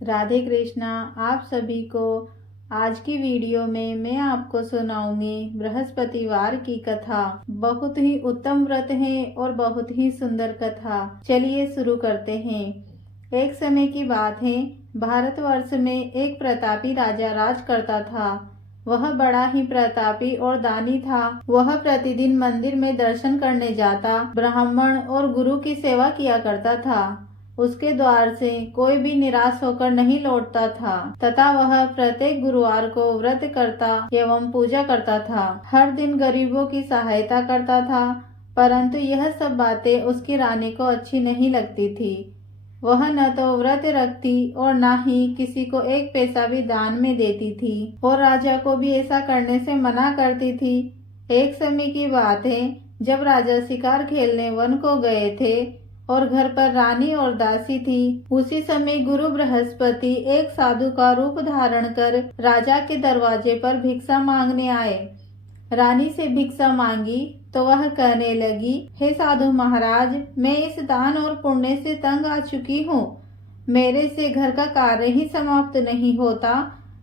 राधे कृष्णा। आप सभी को आज की वीडियो में मैं आपको सुनाऊंगी बृहस्पतिवार की कथा। बहुत ही उत्तम व्रत है और बहुत ही सुंदर कथा। चलिए शुरू करते हैं। एक समय की बात है, भारतवर्ष में एक प्रतापी राजा राज करता था। वह बड़ा ही प्रतापी और दानी था। वह प्रतिदिन मंदिर में दर्शन करने जाता, ब्राह्मण और गुरु की सेवा किया करता था। उसके द्वार से कोई भी निराश होकर नहीं लौटता था तथा वह प्रत्येक गुरुवार को व्रत करता एवं पूजा करता था। हर दिन गरीबों की सहायता करता था, परंतु यह सब बातें उसकी रानी को अच्छी नहीं लगती थी। वह न तो व्रत रखती और न ही किसी को एक पैसा भी दान में देती थी और राजा को भी ऐसा करने से मना करती थी। एक समय की बात है, जब राजा शिकार खेलने वन को गए थे और घर पर रानी और दासी थी। उसी समय गुरु बृहस्पति एक साधु का रूप धारण कर राजा के दरवाजे पर भिक्षा मांगने आए। रानी से भिक्षा मांगी तो वह कहने लगी, हे साधु महाराज, मैं इस दान और पुण्य से तंग आ चुकी हूँ। मेरे से घर का कार्य ही समाप्त नहीं होता।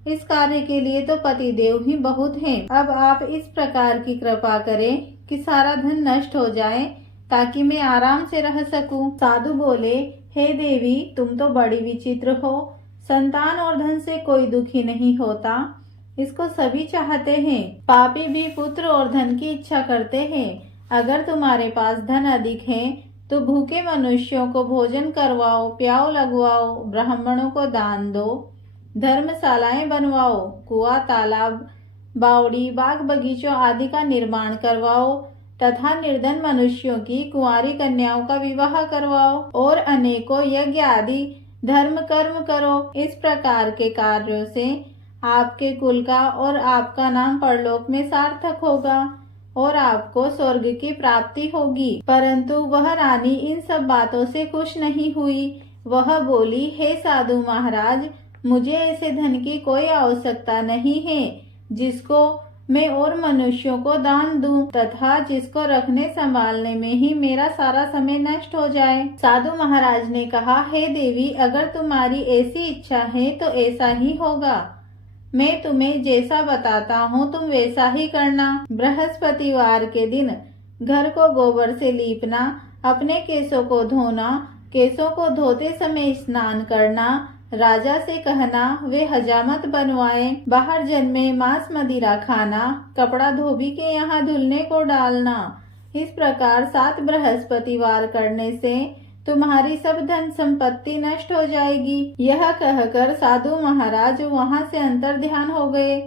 इस कार्य के लिए तो पतिदेव ही बहुत हैं। अब आप इस प्रकार की कृपा करें कि सारा धन नष्ट हो जाए ताकि मैं आराम से रह सकूं। साधु बोले, हे देवी, तुम तो बड़ी विचित्र हो। संतान और धन से कोई दुखी नहीं होता, इसको सभी चाहते हैं। पापी भी पुत्र और धन की इच्छा करते हैं। अगर तुम्हारे पास धन अधिक है तो भूखे मनुष्यों को भोजन करवाओ, प्याऊ लगवाओ, ब्राह्मणों को दान दो, धर्मशालाएं बनवाओ, कुआं, तालाब, बावड़ी, बाग बगीचों आदि का निर्माण करवाओ तथा निर्धन मनुष्यों की कुंवारी कन्याओं का विवाह करवाओ और अनेकों यज्ञ आदि धर्म कर्म करो। इस प्रकार के कार्यों से आपके कुल का और आपका नाम परलोक में सार्थक होगा और आपको स्वर्ग की प्राप्ति होगी। परंतु वह रानी इन सब बातों से खुश नहीं हुई। वह बोली, हे साधु महाराज, मुझे ऐसे धन की कोई आवश्यकता नहीं है जिसको मैं और मनुष्यों को दान दूं तथा जिसको रखने संभालने में ही मेरा सारा समय नष्ट हो जाए। साधु महाराज ने कहा, हे देवी, अगर तुम्हारी ऐसी इच्छा है तो ऐसा ही होगा। मैं तुम्हें जैसा बताता हूँ तुम वैसा ही करना। बृहस्पतिवार के दिन घर को गोबर से लीपना, अपने केसों को धोना, केसों को धोते समय स्नान करना, राजा से कहना वे हजामत बनवाए, बाहर जन्मे मांस मदिरा खाना, कपड़ा धोबी के यहाँ धुलने को डालना। इस प्रकार 7 बृहस्पतिवार करने से तुम्हारी सब धन संपत्ति नष्ट हो जाएगी। यह कहकर साधु महाराज वहां से अंतर ध्यान हो गए।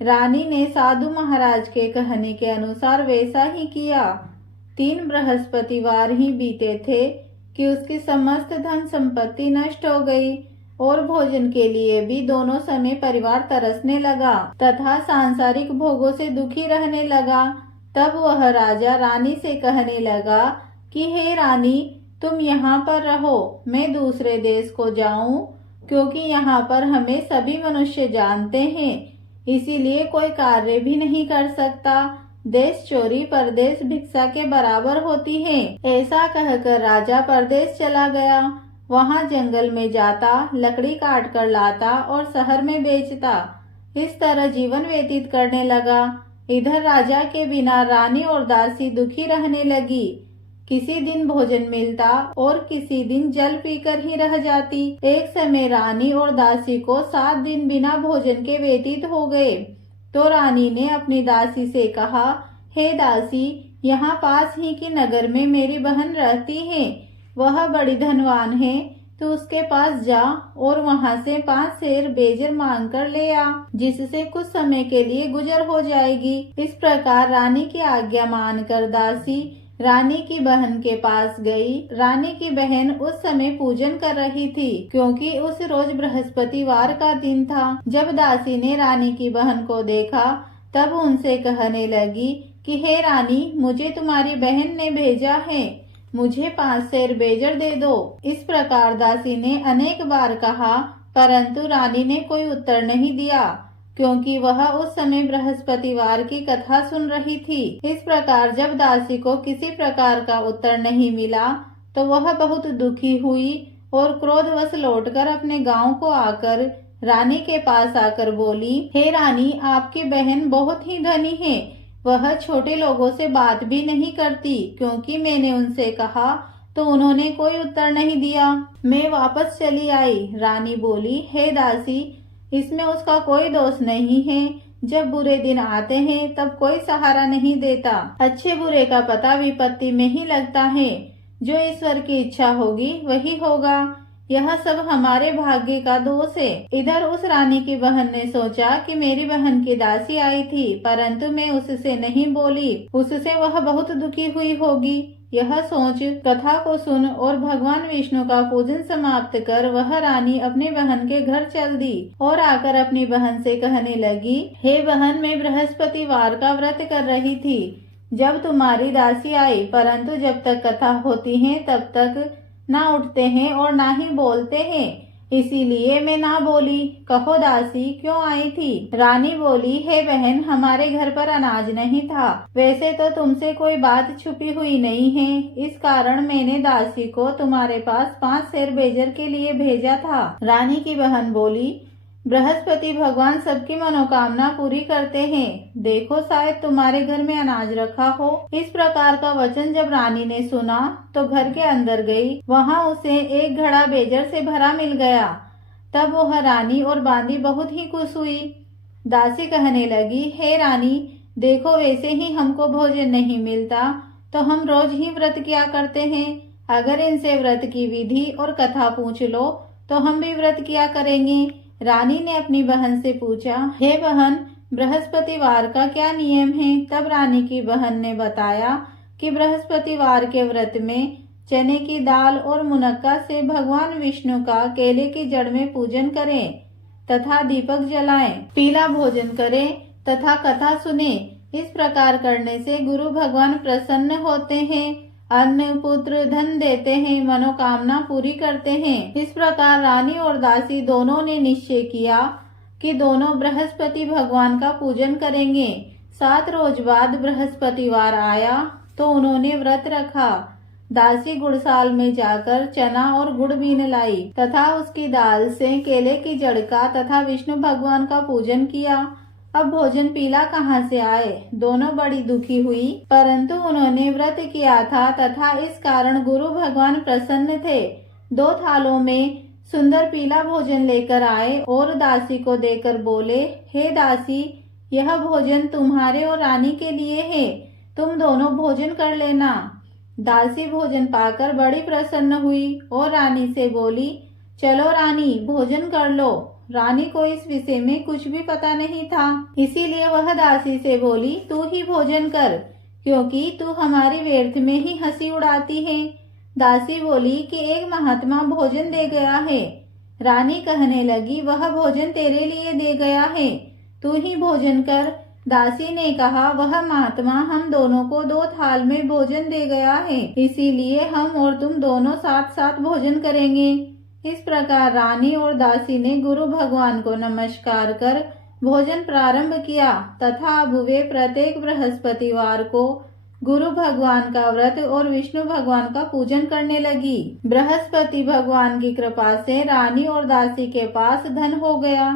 रानी ने साधु महाराज के कहने के अनुसार वैसा ही किया। 3 बृहस्पतिवार ही बीते थे कि उसकी समस्त धन संपत्ति नष्ट हो गई और भोजन के लिए भी दोनों समय परिवार तरसने लगा तथा सांसारिक भोगों से दुखी रहने लगा। तब वह राजा रानी से कहने लगा कि हे रानी, तुम यहाँ पर रहो, मैं दूसरे देश को जाऊं, क्योंकि यहाँ पर हमें सभी मनुष्य जानते हैं, इसीलिए कोई कार्य भी नहीं कर सकता। देश चोरी परदेश भिक्षा के बराबर होती है। ऐसा कहकर राजा परदेश चला गया। वहां जंगल में जाता, लकड़ी काट कर लाता और शहर में बेचता। इस तरह जीवन व्यतीत करने लगा। इधर राजा के बिना रानी और दासी दुखी रहने लगी। किसी दिन भोजन मिलता और किसी दिन जल पीकर ही रह जाती। एक समय रानी और दासी को 7 दिन बिना भोजन के व्यतीत हो गए। तो रानी ने अपनी दासी से कहा, हे दासी, यहाँ पास ही की नगर में मेरी बहन रहती है। वह बड़ी धनवान है, तो उसके पास जा और वहां से 5 सेर बेजर मांग कर ले आ, जिससे कुछ समय के लिए गुजर हो जाएगी। इस प्रकार रानी की आज्ञा मानकर दासी रानी की बहन के पास गई। रानी की बहन उस समय पूजन कर रही थी, क्योंकि उस रोज बृहस्पतिवार का दिन था। जब दासी ने रानी की बहन को देखा तब उनसे कहने लगी कि हे रानी, मुझे तुम्हारी बहन ने भेजा है, मुझे 5 सेर बेजर दे दो। इस प्रकार दासी ने अनेक बार कहा, परंतु रानी ने कोई उत्तर नहीं दिया, क्योंकि वह उस समय बृहस्पतिवार की कथा सुन रही थी। इस प्रकार जब दासी को किसी प्रकार का उत्तर नहीं मिला तो वह बहुत दुखी हुई और क्रोधवश लौटकर अपने गांव को आकर रानी के पास आकर बोली, हे रानी, आपकी बहन बहुत ही धनी है। वह छोटे लोगों से बात भी नहीं करती, क्योंकि मैंने उनसे कहा तो उन्होंने कोई उत्तर नहीं दिया। मैं वापस चली आई। रानी बोली, हे दासी, इसमें उसका कोई दोष नहीं है। जब बुरे दिन आते हैं तब कोई सहारा नहीं देता। अच्छे बुरे का पता विपत्ति में ही लगता है। जो ईश्वर की इच्छा होगी वही होगा। यह सब हमारे भाग्य का दोष है। इधर उस रानी की बहन ने सोचा कि मेरी बहन की दासी आई थी, परंतु मैं उससे नहीं बोली, उससे वह बहुत दुखी हुई होगी। यह सोच कथा को सुन और भगवान विष्णु का पूजन समाप्त कर वह रानी अपनी बहन के घर चल दी और आकर अपनी बहन से कहने लगी, हे बहन, मैं बृहस्पतिवार का व्रत कर रही थी जब तुम्हारी दासी आई, परंतु जब तक कथा होती है तब तक ना उठते हैं और ना ही बोलते हैं, इसीलिए मैं ना बोली। कहो दासी, क्यों आई थी? रानी बोली, हे बहन, हमारे घर पर अनाज नहीं था। वैसे तो तुमसे कोई बात छुपी हुई नहीं है, इस कारण मैंने दासी को तुम्हारे पास 5 सेर बेजर के लिए भेजा था। रानी की बहन बोली, बृहस्पति भगवान सबकी मनोकामना पूरी करते हैं। देखो, शायद तुम्हारे घर में अनाज रखा हो। इस प्रकार का वचन जब रानी ने सुना तो घर के अंदर गई। वहां उसे एक घड़ा बेजर से भरा मिल गया। तब वह रानी और बांदी बहुत ही खुश हुई। दासी कहने लगी, हे रानी, देखो, वैसे ही हमको भोजन नहीं मिलता तो हम रोज ही व्रत किया करते हैं। अगर इनसे व्रत की विधि और कथा पूछ लो तो हम भी व्रत किया करेंगे। रानी ने अपनी बहन से पूछा, हे बहन, बृहस्पतिवार का क्या नियम है? तब रानी की बहन ने बताया कि बृहस्पतिवार के व्रत में चने की दाल और मुनक्का से भगवान विष्णु का केले की जड़ में पूजन करें तथा दीपक जलाएं, पीला भोजन करें तथा कथा सुने। इस प्रकार करने से गुरु भगवान प्रसन्न होते हैं, अन्न पुत्र धन देते हैं, मनोकामना पूरी करते हैं। इस प्रकार रानी और दासी दोनों ने निश्चय किया कि दोनों बृहस्पति भगवान का पूजन करेंगे। 7 रोज बाद बृहस्पतिवार आया तो उन्होंने व्रत रखा। दासी गुड़साल में जाकर चना और गुड़ बीन लाई तथा उसकी दाल से केले की जड़ का तथा विष्णु भगवान का पूजन किया। अब भोजन पीला कहाँ से आए? दोनों बड़ी दुखी हुई, परंतु उन्होंने व्रत किया था तथा इस कारण गुरु भगवान प्रसन्न थे। 2 थालों में सुंदर पीला भोजन लेकर आए और दासी को देकर बोले, हे दासी, यह भोजन तुम्हारे और रानी के लिए है, तुम दोनों भोजन कर लेना। दासी भोजन पाकर बड़ी प्रसन्न हुई और रानी से बोली, चलो रानी, भोजन कर लो। रानी को इस विषय में कुछ भी पता नहीं था, इसीलिए वह दासी से बोली, तू ही भोजन कर, क्योंकि तू हमारी व्यर्थ में ही हंसी उड़ाती है। दासी बोली कि एक महात्मा भोजन दे गया है। रानी कहने लगी, वह भोजन तेरे लिए दे गया है, तू ही भोजन कर। दासी ने कहा, वह महात्मा हम दोनों को 2 थाल में भोजन दे गया है, इसीलिए हम और तुम दोनों साथ साथ भोजन करेंगे। इस प्रकार रानी और दासी ने गुरु भगवान को नमस्कार कर भोजन प्रारंभ किया तथा अब वे प्रत्येक बृहस्पतिवार को गुरु भगवान का व्रत और विष्णु भगवान का पूजन करने लगी। बृहस्पति भगवान की कृपा से रानी और दासी के पास धन हो गया।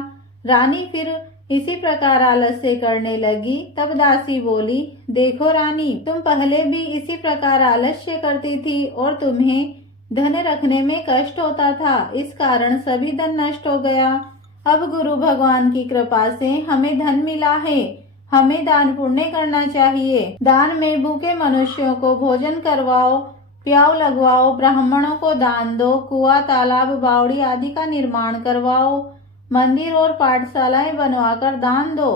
रानी फिर इसी प्रकार आलस्य करने लगी। तब दासी बोली, देखो रानी, तुम पहले भी इसी प्रकार आलस्य करती थी और तुम्हें धन रखने में कष्ट होता था, इस कारण सभी धन नष्ट हो गया। अब गुरु भगवान की कृपा से हमें धन मिला है, हमें दान पुण्य करना चाहिए। दान में भूखे मनुष्यों को भोजन करवाओ, प्याऊ लगवाओ, ब्राह्मणों को दान दो, कुआं, तालाब, बावड़ी आदि का निर्माण करवाओ, मंदिर और पाठशालाएं बनवाकर दान दो,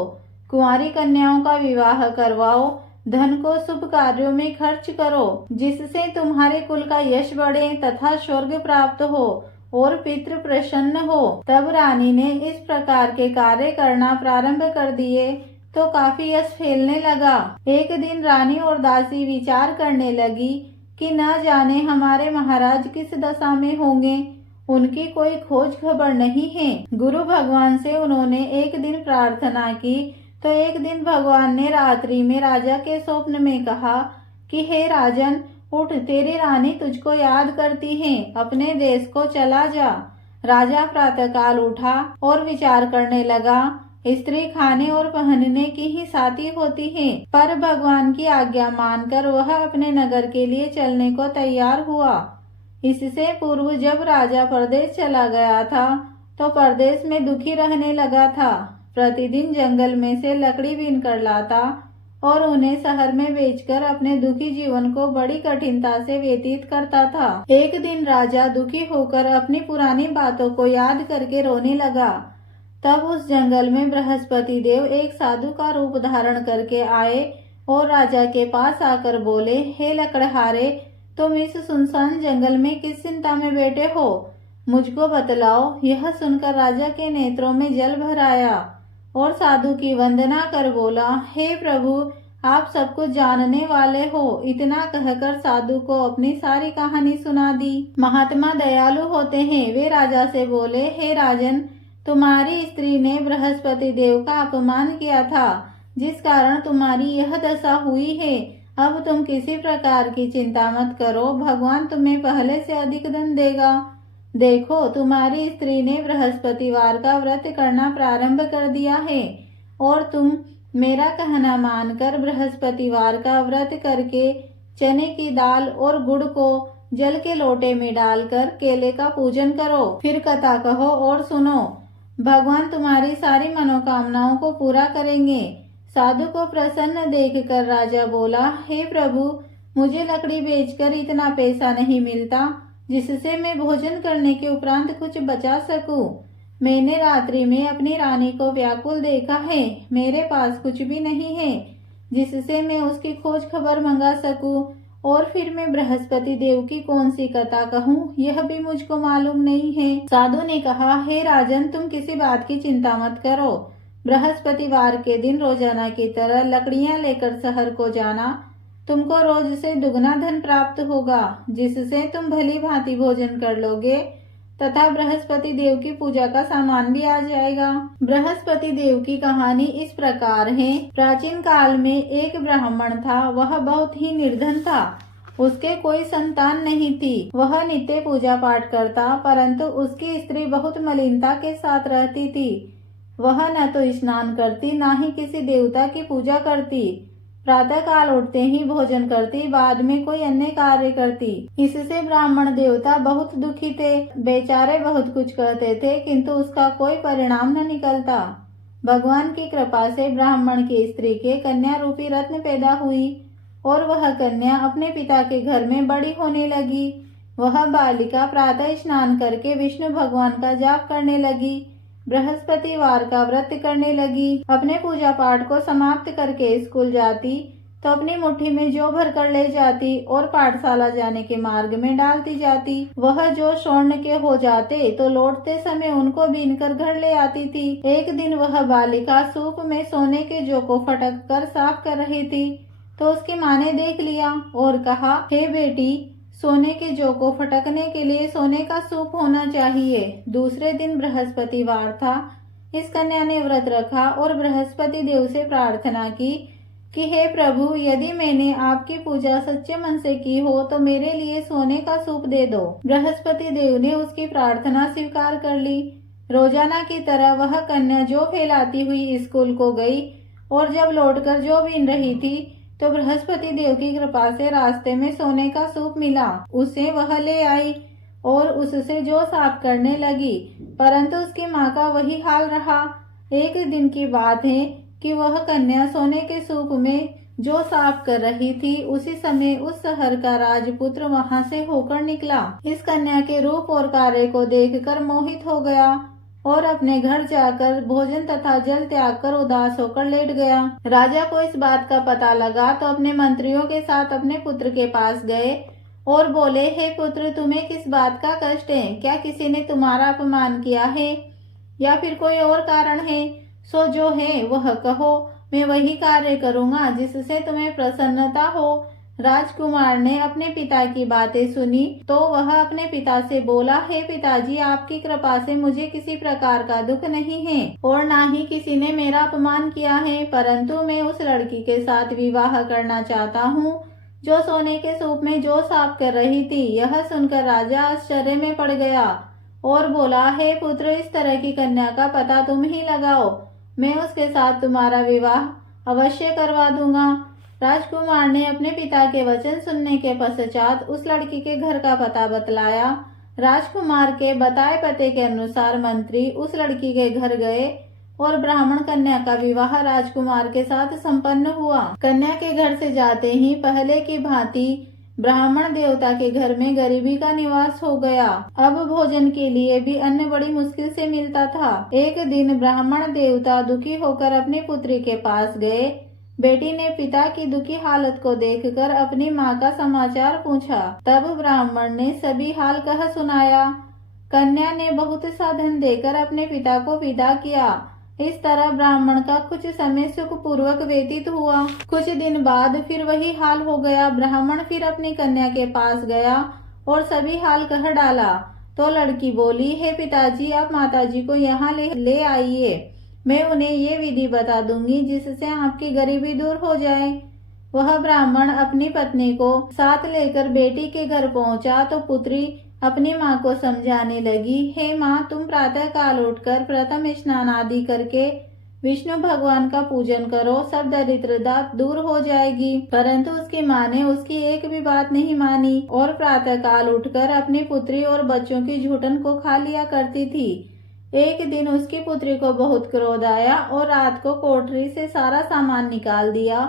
कुंवारी कन्याओं का विवाह करवाओ, धन को शुभ कार्यों में खर्च करो, जिससे तुम्हारे कुल का यश बढ़े तथा स्वर्ग प्राप्त हो और पितृ प्रसन्न हो। तब रानी ने इस प्रकार के कार्य करना प्रारंभ कर दिए तो काफी यश फैलने लगा। एक दिन रानी और दासी विचार करने लगी कि न जाने हमारे महाराज किस दशा में होंगे, उनकी कोई खोज खबर नहीं है। गुरु भगवान से उन्होंने एक दिन प्रार्थना की तो एक दिन भगवान ने रात्रि में राजा के स्वप्न में कहा कि हे राजन, उठ, तेरी रानी तुझको याद करती है, अपने देश को चला जा। राजा प्रातःकाल उठा और विचार करने लगा, स्त्री खाने और पहनने की ही साथी होती है, पर भगवान की आज्ञा मानकर वह अपने नगर के लिए चलने को तैयार हुआ। इससे पूर्व जब राजा परदेश चला गया था तो परदेश में दुखी रहने लगा था। प्रतिदिन जंगल में से लकड़ी बीन कर लाता और उन्हें शहर में बेचकर अपने दुखी जीवन को बड़ी कठिनता से व्यतीत करता था। एक दिन राजा दुखी होकर अपनी पुरानी बातों को याद करके रोने लगा। तब उस जंगल में बृहस्पति देव एक साधु का रूप धारण करके आए और राजा के पास आकर बोले, हे लकड़हारे, तुम इस सुनसान जंगल में किस चिंता में बैठे हो, मुझको बतलाओ। यह सुनकर राजा के नेत्रों में जल भर आया और साधु की वंदना कर बोला, हे प्रभु, आप सब कुछ जानने वाले हो। इतना कहकर साधु को अपनी सारी कहानी सुना दी। महात्मा दयालु होते हैं। वे राजा से बोले, हे राजन, तुम्हारी स्त्री ने बृहस्पति देव का अपमान किया था, जिस कारण तुम्हारी यह दशा हुई है। अब तुम किसी प्रकार की चिंता मत करो, भगवान तुम्हें पहले से अधिक धन देगा। देखो, तुम्हारी स्त्री ने बृहस्पतिवार का व्रत करना प्रारंभ कर दिया है और तुम मेरा कहना मानकर बृहस्पतिवार का व्रत करके चने की दाल और गुड़ को जल के लोटे में डालकर केले का पूजन करो। फिर कथा कहो और सुनो, भगवान तुम्हारी सारी मनोकामनाओं को पूरा करेंगे। साधु को प्रसन्न देखकर राजा बोला, हे प्रभु, मुझे लकड़ी बेचकर इतना पैसा नहीं मिलता जिससे मैं भोजन करने के उपरांत कुछ बचा सकूं। मैंने रात्रि में अपनी रानी को व्याकुल देखा है। मेरे पास कुछ भी नहीं है जिससे मैं उसकी खोज खबर मंगा सकूं, और फिर मैं बृहस्पति देव की कौन सी कथा कहूँ, यह भी मुझको मालूम नहीं है। साधु ने कहा, हे राजन, तुम किसी बात की चिंता मत करो। बृहस्पतिवार के दिन रोजाना की तरह लकड़ियां लेकर शहर को जाना। तुमको रोज से दुगना धन प्राप्त होगा, जिससे तुम भली भांति भोजन कर लोगे तथा बृहस्पति देव की पूजा का सामान भी आ जाएगा। बृहस्पति देव की कहानी इस प्रकार है। प्राचीन काल में एक ब्राह्मण था। वह बहुत ही निर्धन था। उसके कोई संतान नहीं थी। वह नित्य पूजा पाठ करता, परंतु उसकी स्त्री बहुत मलिनता के साथ रहती थी। वह न तो स्नान करती, न ही किसी देवता की पूजा करती। प्रातः काल उठते ही भोजन करती, बाद में कोई अन्य कार्य करती। इससे ब्राह्मण देवता बहुत दुखी थे। बेचारे बहुत कुछ कहते थे, किंतु उसका कोई परिणाम न निकलता। भगवान की कृपा से ब्राह्मण की स्त्री के कन्या रूपी रत्न पैदा हुई और वह कन्या अपने पिता के घर में बड़ी होने लगी। वह बालिका प्रातः स्नान करके विष्णु भगवान का जाप करने लगी, बृहस्पतिवार का व्रत करने लगी। अपने पूजा पाठ को समाप्त करके स्कूल जाती तो अपनी मुट्ठी में जौ भर कर ले जाती और पाठशाला जाने के मार्ग में डालती जाती। वह जो स्वर्ण के हो जाते तो लौटते समय उनको बीन कर घर ले आती थी। एक दिन वह बालिका सूप में सोने के जौ को फटक कर साफ कर रही थी तो उसकी माँ ने देख लिया और कहा, हे बेटी, सोने के जौ को फटकने के लिए सोने का सूप होना चाहिए। दूसरे दिन बृहस्पतिवार था। इस कन्या ने व्रत रखा और बृहस्पति देव से प्रार्थना की कि हे प्रभु, यदि मैंने आपकी पूजा सच्चे मन से की हो तो मेरे लिए सोने का सूप दे दो। बृहस्पति देव ने उसकी प्रार्थना स्वीकार कर ली। रोजाना की तरह वह कन्या जौ फैलाती हुई स्कूल को गई और जब लौटकर जौ बीन रही थी तो बृहस्पति देव की कृपा से रास्ते में सोने का सूप मिला। उसे वह ले आई और उससे जौ साफ करने लगी, परंतु उसकी माँ का वही हाल रहा। एक दिन की बात है कि वह कन्या सोने के सूप में जौ साफ कर रही थी। उसी समय उस शहर का राजपुत्र वहां से होकर निकला। इस कन्या के रूप और कार्य को देखकर मोहित हो गया और अपने घर जाकर भोजन तथा जल त्याग कर उदास होकर लेट गया। राजा को इस बात का पता लगा तो अपने मंत्रियों के साथ अपने पुत्र के पास गए और बोले, हे पुत्र, तुम्हें किस बात का कष्ट है? क्या किसी ने तुम्हारा अपमान किया है या फिर कोई और कारण है? सो जो है वह कहो, मैं वही कार्य करूँगा जिससे तुम्हें प्रसन्नता हो। राजकुमार ने अपने पिता की बातें सुनी तो वह अपने पिता से बोला, हे पिताजी, आपकी कृपा से मुझे किसी प्रकार का दुख नहीं है और ना ही किसी ने मेरा अपमान किया है, परंतु मैं उस लड़की के साथ विवाह करना चाहता हूँ जो सोने के सूप में जौ साफ कर रही थी। यह सुनकर राजा आश्चर्य में पड़ गया और बोला, हे पुत्र, इस तरह की कन्या का पता तुम ही लगाओ, मैं उसके साथ तुम्हारा विवाह अवश्य करवा दूंगा। राजकुमार ने अपने पिता के वचन सुनने के पश्चात उस लड़की के घर का पता बतलाया। राजकुमार के बताए पते के अनुसार मंत्री उस लड़की के घर गए और ब्राह्मण कन्या का विवाह राजकुमार के साथ संपन्न हुआ। कन्या के घर से जाते ही पहले की भांति ब्राह्मण देवता के घर में गरीबी का निवास हो गया। अब भोजन के लिए भी अन्न बड़ी मुश्किल से मिलता था। एक दिन ब्राह्मण देवता दुखी होकर अपनी पुत्री के पास गए। बेटी ने पिता की दुखी हालत को देखकर अपनी माँ का समाचार पूछा। तब ब्राह्मण ने सभी हाल कह सुनाया। कन्या ने बहुत सा धन देकर अपने पिता को विदा किया। इस तरह ब्राह्मण का कुछ समय सुख पूर्वक व्यतीत हुआ। कुछ दिन बाद फिर वही हाल हो गया। ब्राह्मण फिर अपनी कन्या के पास गया और सभी हाल कह डाला। तो लड़की बोली, हे पिताजी, आप माताजी को यहाँ ले आइए, मैं उन्हें ये विधि बता दूंगी जिससे आपकी गरीबी दूर हो जाए। वह ब्राह्मण अपनी पत्नी को साथ लेकर बेटी के घर पहुंचा तो पुत्री अपनी माँ को समझाने लगी, हे माँ, तुम प्रातः काल उठकर प्रथम स्नान आदि करके विष्णु भगवान का पूजन करो, सब दरिद्रता दूर हो जाएगी। परंतु उसकी माँ ने उसकी एक भी बात नहीं मानी और प्रातः काल उठकर अपनी पुत्री और बच्चों की झूठन को खा लिया करती थी। एक दिन उसकी पुत्री को बहुत क्रोध आया और रात को कोठरी से सारा सामान निकाल दिया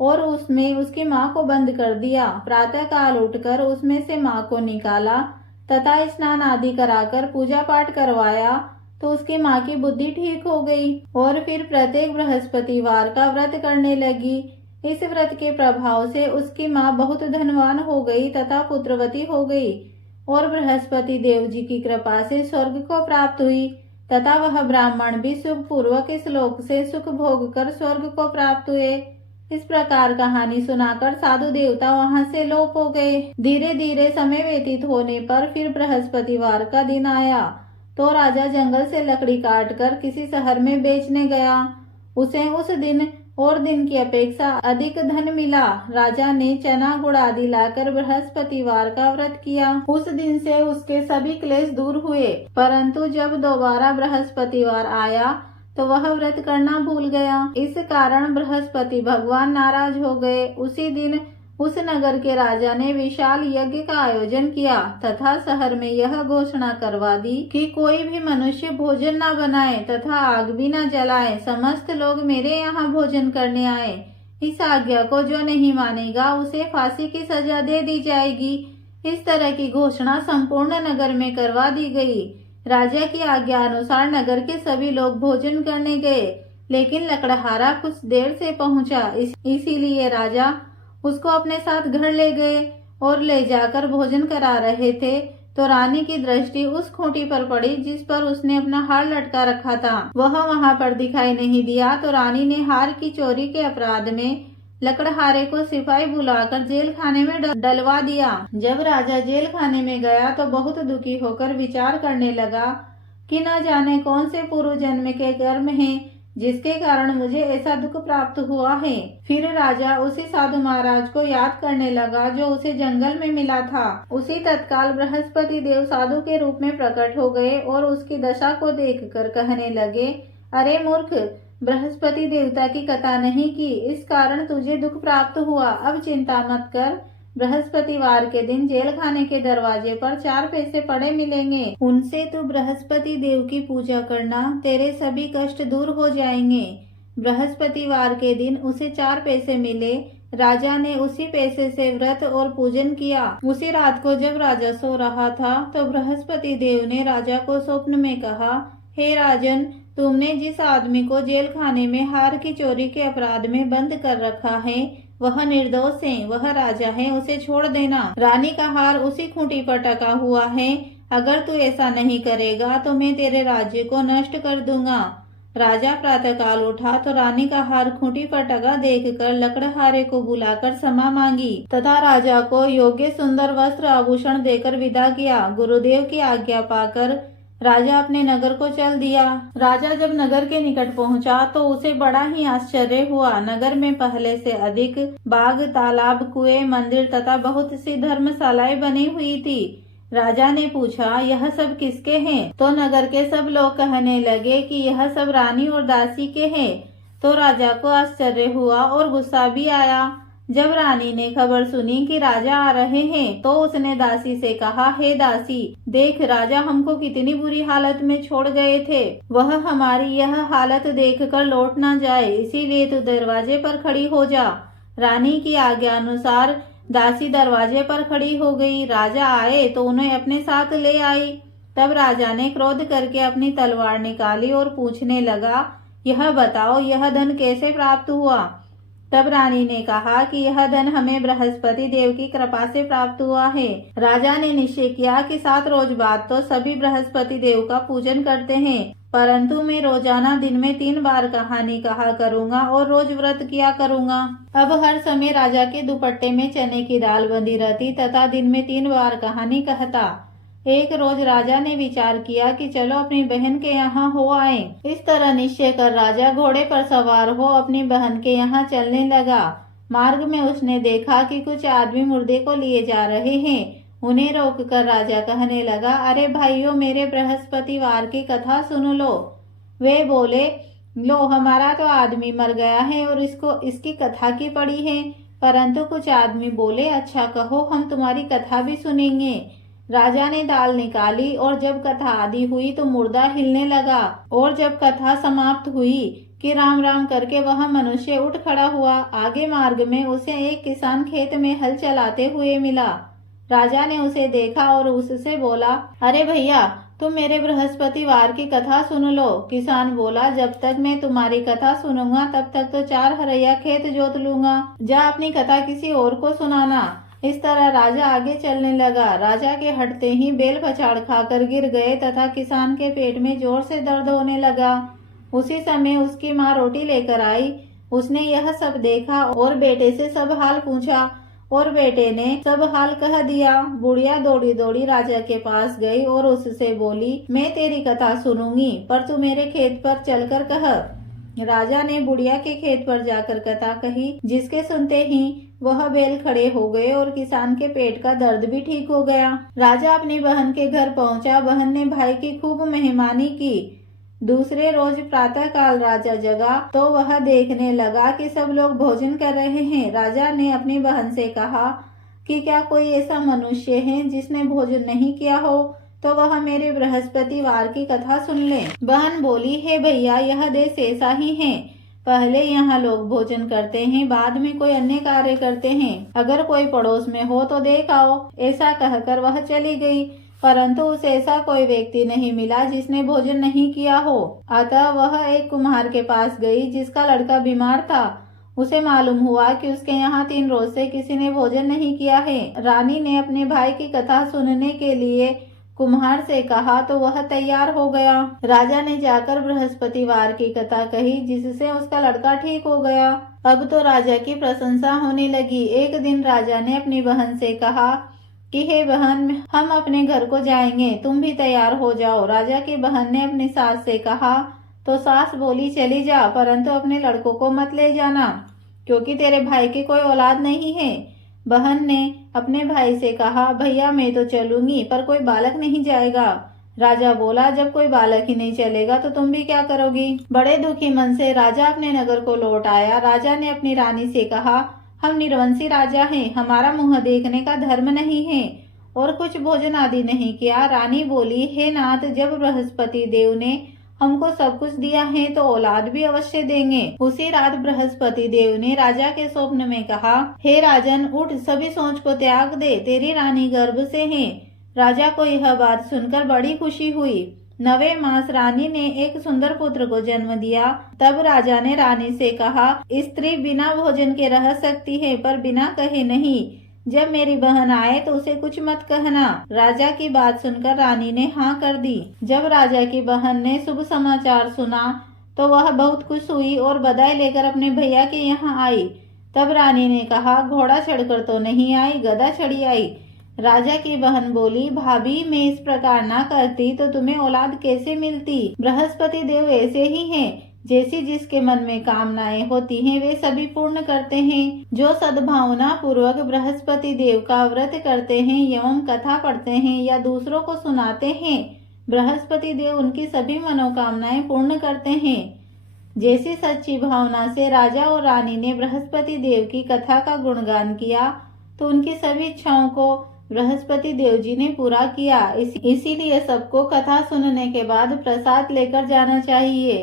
और उसमें उसकी माँ को बंद कर दिया। प्रातः काल उठकर उसमें से माँ को निकाला तथा स्नान आदि कराकर पूजा पाठ करवाया तो उसकी माँ की बुद्धि ठीक हो गई और फिर प्रत्येक बृहस्पतिवार का व्रत करने लगी। इस व्रत के प्रभाव से उसकी माँ बहुत धनवान हो गई तथा पुत्रवती हो गई और बृहस्पति देव जी की कृपा से स्वर्ग को प्राप्त हुई तथा वह ब्राह्मण भी सुख पूर्वक इस लोक से सुख भोग कर स्वर्ग को प्राप्त हुए। इस प्रकार कहानी सुनाकर साधु देवता वहां से लोप हो गए। धीरे धीरे समय व्यतीत होने पर फिर बृहस्पतिवार का दिन आया तो राजा जंगल से लकड़ी काटकर किसी शहर में बेचने गया। उसे उस दिन और दिन की अपेक्षा अधिक धन मिला। राजा ने चना गुड़ आदि लाकर बृहस्पतिवार का व्रत किया। उस दिन से उसके सभी क्लेश दूर हुए। परंतु जब दोबारा बृहस्पतिवार आया तो वह व्रत करना भूल गया। इस कारण बृहस्पति भगवान नाराज हो गए। उसी दिन उस नगर के राजा ने विशाल यज्ञ का आयोजन किया तथा शहर में यह घोषणा करवा दी कि कोई भी मनुष्य भोजन न बनाए तथा आग भी न जलाए। समस्त लोग मेरे यहाँ भोजन करने आए। इस आज्ञा को जो नहीं मानेगा उसे फांसी की सजा दे दी जाएगी। इस तरह की घोषणा संपूर्ण नगर में करवा दी गई। राजा की आज्ञा अनुसार नगर के सभी लोग भोजन करने गए, लेकिन लकड़हारा कुछ देर से पहुंचा, इसीलिए राजा उसको अपने साथ घर ले गए और ले जाकर भोजन करा रहे थे तो रानी की दृष्टि उस खूंटी पर पड़ी जिस पर उसने अपना हार लटका रखा था। वह वहां पर दिखाई नहीं दिया तो रानी ने हार की चोरी के अपराध में लकड़हारे को सिपाही बुलाकर जेल खाने में डलवा दिया। जब राजा जेल खाने में गया तो बहुत दुखी होकर विचार करने लगा कि न जाने कौन से पूर्व जन्म के कर्म हैं जिसके कारण मुझे ऐसा दुख प्राप्त हुआ है। फिर राजा उसी साधु महाराज को याद करने लगा जो उसे जंगल में मिला था। उसी तत्काल बृहस्पति देव साधु के रूप में प्रकट हो गए और उसकी दशा को देखकर कहने लगे, अरे मूर्ख, बृहस्पति देवता की कथा नहीं की, इस कारण तुझे दुख प्राप्त हुआ। अब चिंता मत कर, बृहस्पतिवार के दिन जेल खाने के दरवाजे पर 4 पैसे पड़े मिलेंगे, उनसे तू बृहस्पति देव की पूजा करना, तेरे सभी कष्ट दूर हो जाएंगे। बृहस्पतिवार के दिन उसे 4 पैसे मिले। राजा ने उसी पैसे से व्रत और पूजन किया। उसी रात को जब राजा सो रहा था तो बृहस्पति देव ने राजा को स्वप्न में कहा, हे राजन, तुमने जिस आदमी को जेल खाने में हार की चोरी के अपराध में बंद कर रखा है वह निर्दोष है, वह राजा है, उसे छोड़ देना। रानी का हार उसी खूंटी पर टका हुआ है। अगर तू ऐसा नहीं करेगा तो मैं तेरे राज्य को नष्ट कर दूंगा। राजा प्रातःकाल उठा तो रानी का हार खूंटी पर टका देखकर लकड़हारे को बुलाकर क्षमा मांगी तथा राजा को योग्य सुंदर वस्त्र आभूषण देकर विदा किया। गुरुदेव की आज्ञा पाकर राजा अपने नगर को चल दिया। राजा जब नगर के निकट पहुंचा तो उसे बड़ा ही आश्चर्य हुआ। नगर में पहले से अधिक बाग, तालाब, कुएं, मंदिर तथा बहुत सी धर्मशालाएं बनी हुई थी। राजा ने पूछा, यह सब किसके हैं? तो नगर के सब लोग कहने लगे कि यह सब रानी और दासी के हैं। तो राजा को आश्चर्य हुआ और गुस्सा भी आया। जब रानी ने खबर सुनी कि राजा आ रहे हैं तो उसने दासी से कहा, हे दासी, देख राजा हमको कितनी बुरी हालत में छोड़ गए थे। वह हमारी यह हालत देखकर लौट ना जाए, इसीलिए तू दरवाजे पर खड़ी हो जा। रानी की आज्ञा अनुसार दासी दरवाजे पर खड़ी हो गई। राजा आए तो उन्हें अपने साथ ले आई। तब राजा ने क्रोध करके अपनी तलवार निकाली और पूछने लगा, यह बताओ यह धन कैसे प्राप्त हुआ? तब रानी ने कहा कि यह धन हमें बृहस्पति देव की कृपा से प्राप्त हुआ है। राजा ने निश्चय किया कि 7 रोज बाद तो सभी बृहस्पति देव का पूजन करते हैं, परंतु मैं रोजाना दिन में 3 बार कहानी कहा करूंगा और रोज व्रत किया करूंगा। अब हर समय राजा के दुपट्टे में चने की दाल बंधी रहती तथा दिन में 3 बार कहानी कहता। एक रोज राजा ने विचार किया कि चलो अपनी बहन के यहाँ हो आए। इस तरह निश्चय कर राजा घोड़े पर सवार हो अपनी बहन के यहाँ चलने लगा। मार्ग में उसने देखा कि कुछ आदमी मुर्दे को लिए जा रहे हैं। उन्हें रोककर राजा कहने लगा, अरे भाइयों, मेरे बृहस्पतिवार की कथा सुन लो। वे बोले, लो हमारा तो आदमी मर गया है और इसकी कथा की पड़ी है। परंतु कुछ आदमी बोले, अच्छा कहो, हम तुम्हारी कथा भी सुनेंगे। राजा ने दाल निकाली और जब कथा आदि हुई तो मुर्दा हिलने लगा। और जब कथा समाप्त हुई कि राम राम करके वह मनुष्य उठ खड़ा हुआ। आगे मार्ग में उसे एक किसान खेत में हल चलाते हुए मिला। राजा ने उसे देखा और उससे बोला, अरे भैया, तुम मेरे बृहस्पतिवार की कथा सुन लो। किसान बोला, जब तक मैं तुम्हारी कथा सुनूंगा तब तक तो 4 हरैया खेत जोत लूंगा। जा अपनी कथा किसी और को सुनाना। इस तरह राजा आगे चलने लगा। राजा के हटते ही बेल पछाड़ खाकर गिर गए तथा किसान के पेट में जोर से दर्द होने लगा। उसी समय उसकी माँ रोटी लेकर आई। उसने यह सब देखा और बेटे से सब हाल पूछा और बेटे ने सब हाल कह दिया। बुढ़िया दौड़ी दौड़ी राजा के पास गई और उससे बोली, मैं तेरी कथा सुनूंगी, पर तू मेरे खेत पर चलकर कह। राजा ने बुढ़िया के खेत पर जाकर कथा कही, जिसके सुनते ही वह बैल खड़े हो गए और किसान के पेट का दर्द भी ठीक हो गया। राजा अपनी बहन के घर पहुंचा। बहन ने भाई की खूब मेहमानी की। दूसरे रोज प्रातः काल राजा जगा तो वह देखने लगा कि सब लोग भोजन कर रहे हैं। राजा ने अपनी बहन से कहा कि क्या कोई ऐसा मनुष्य है जिसने भोजन नहीं किया हो, तो वह मेरे बृहस्पतिवार की कथा सुन ले। बहन बोली, हे भैया, यह देश ऐसा ही है। पहले यहाँ लोग भोजन करते हैं, बाद में कोई अन्य कार्य करते हैं। अगर कोई पड़ोस में हो तो देख आओ। ऐसा कहकर वह चली गई, परंतु उसे ऐसा कोई व्यक्ति नहीं मिला जिसने भोजन नहीं किया हो। अतः वह एक कुम्हार के पास गई जिसका लड़का बीमार था। उसे मालूम हुआ कि उसके यहाँ 3 रोज से किसी ने भोजन नहीं किया है। रानी ने अपने भाई की कथा सुनने के लिए कुम्हार से कहा तो वह तैयार हो गया। राजा ने जाकर बृहस्पतिवार की कथा कही, जिससे उसका लड़का ठीक हो गया। अब तो राजा की प्रशंसा होने लगी। एक दिन राजा ने अपनी बहन से कहा कि हे बहन, हम अपने घर को जाएंगे, तुम भी तैयार हो जाओ। राजा की बहन ने अपनी सास से कहा तो सास बोली, चली जा, परंतु अपने लड़कों को मत ले जाना, क्योंकि तेरे भाई की कोई औलाद नहीं है। बहन ने अपने भाई से कहा, भैया मैं तो चलूंगी, पर कोई बालक नहीं जाएगा। राजा बोला, जब कोई बालक ही नहीं चलेगा तो तुम भी क्या करोगी। बड़े दुखी मन से राजा अपने नगर को लौट आया। राजा ने अपनी रानी से कहा, हम निर्वंशी राजा हैं, हमारा मुंह देखने का धर्म नहीं है और कुछ भोजन आदि नहीं किया। रानी बोली, हे नाथ, जब बृहस्पति देव ने हमको सब कुछ दिया है तो औलाद भी अवश्य देंगे। उसी रात बृहस्पति देव ने राजा के स्वप्न में कहा, हे राजन, उठ, सभी सोच को त्याग दे, तेरी रानी गर्भ से है। राजा को यह बात सुनकर बड़ी खुशी हुई। 9वें मास रानी ने एक सुंदर पुत्र को जन्म दिया। तब राजा ने रानी से कहा, स्त्री बिना भोजन के रह सकती है, पर बिना कहे नहीं। जब मेरी बहन आए तो उसे कुछ मत कहना। राजा की बात सुनकर रानी ने हाँ कर दी। जब राजा की बहन ने शुभ समाचार सुना तो वह बहुत खुश हुई और बधाई लेकर अपने भैया के यहाँ आई। तब रानी ने कहा, घोड़ा चढ़कर तो नहीं आई, गधा चढ़ी आई। राजा की बहन बोली, भाभी मैं इस प्रकार ना करती तो तुम्हें औलाद कैसे मिलती। बृहस्पति देव ऐसे ही हैं, जैसी जिसके मन में कामनाएं होती हैं वे सभी पूर्ण करते हैं। जो सद्भावना पूर्वक बृहस्पति देव का व्रत करते हैं एवं कथा पढ़ते हैं या दूसरों को सुनाते हैं, बृहस्पति देव उनकी सभी मनोकामनाएं पूर्ण करते हैं। जैसी सच्ची भावना से राजा और रानी ने बृहस्पति देव की कथा का गुणगान किया तो उनकी सभी इच्छाओं को बृहस्पति देव जी ने पूरा किया। इसीलिए सबको कथा सुनने के बाद प्रसाद लेकर जाना चाहिए।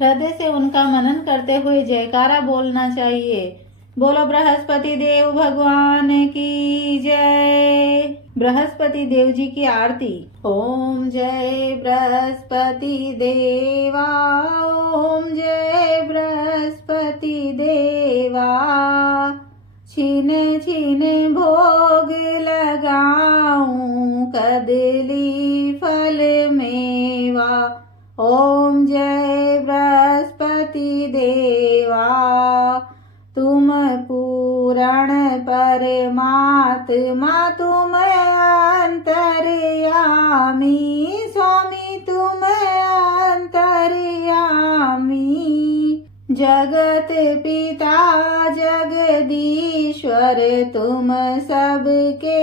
हृदय से उनका मनन करते हुए जयकारा बोलना चाहिए। बोलो बृहस्पति देव भगवान की जय। बृहस्पति देव जी की आरती। ओम जय बृहस्पति देवा, ओम जय बृहस्पति देवा। छीने छीने भोग लगाऊं कदली फल मेवा। ओम जय बृहस्पति देवा। तुम पूरण परमात्मा, तुम अंतर्यामी। स्वामी तुम अंतर्यामी। जगत पिता जगदीश्वर, तुम सबके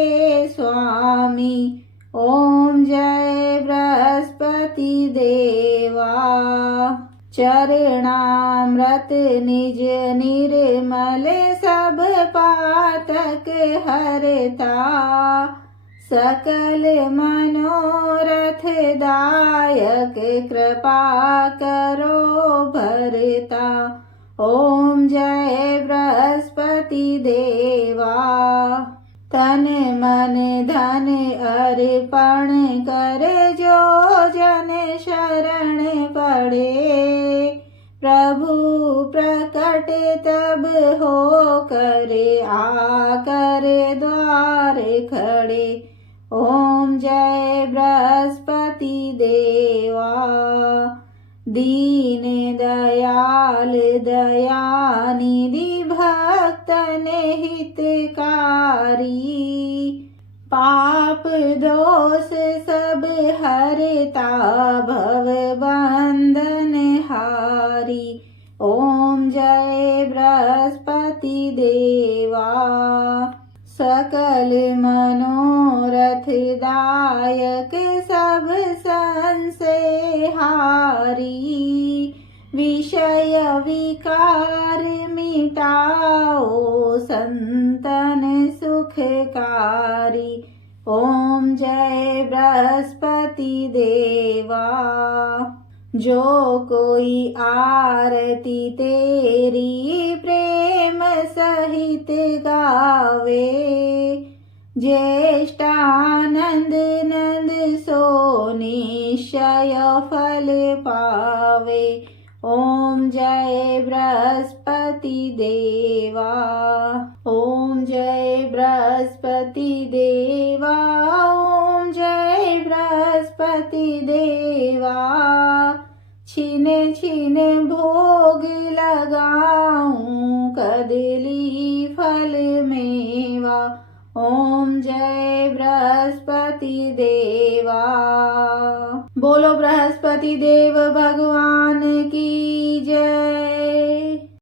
स्वामी। ओम जय बृहस्पति देवा। चरणामृत निज निर्मल, सब पातक हरता। सकल मनोरथ दायक, कृपा करो भरता। ओम जय बृहस्पति देवा। तन मन धन अर्पण कर, जो जन शरण पड़े। प्रभु प्रकट तब हो कर, आकर द्वार खड़े। ओम जय बृहस्पति देवा। दीन दयाल दयानिधि, भक्तन हितकारी। पाप दोष सब हरता, भव बंधन हारी। ओम जय बृहस्पति देवा। सकल मनोरथ दायक, सब संशय हारी। विषय विकार मिटाओ, संतन सुखकारी। ओम जय बृहस्पति देवा। जो कोई आरती तेरी प्रेम सहित गावे, ज्येष्ठानंद नंद सो निश्चय फल पावे। ओम जय बृहस्पति देवा। ओम जय बृहस्पति देवा। ओम जय बृहस्पति देवा। छीने छीने भोग लगाऊं कदली फल मेवा। ओम जय बृहस्पति देवा। बोलो बृहस्पति देव भगवान की जय।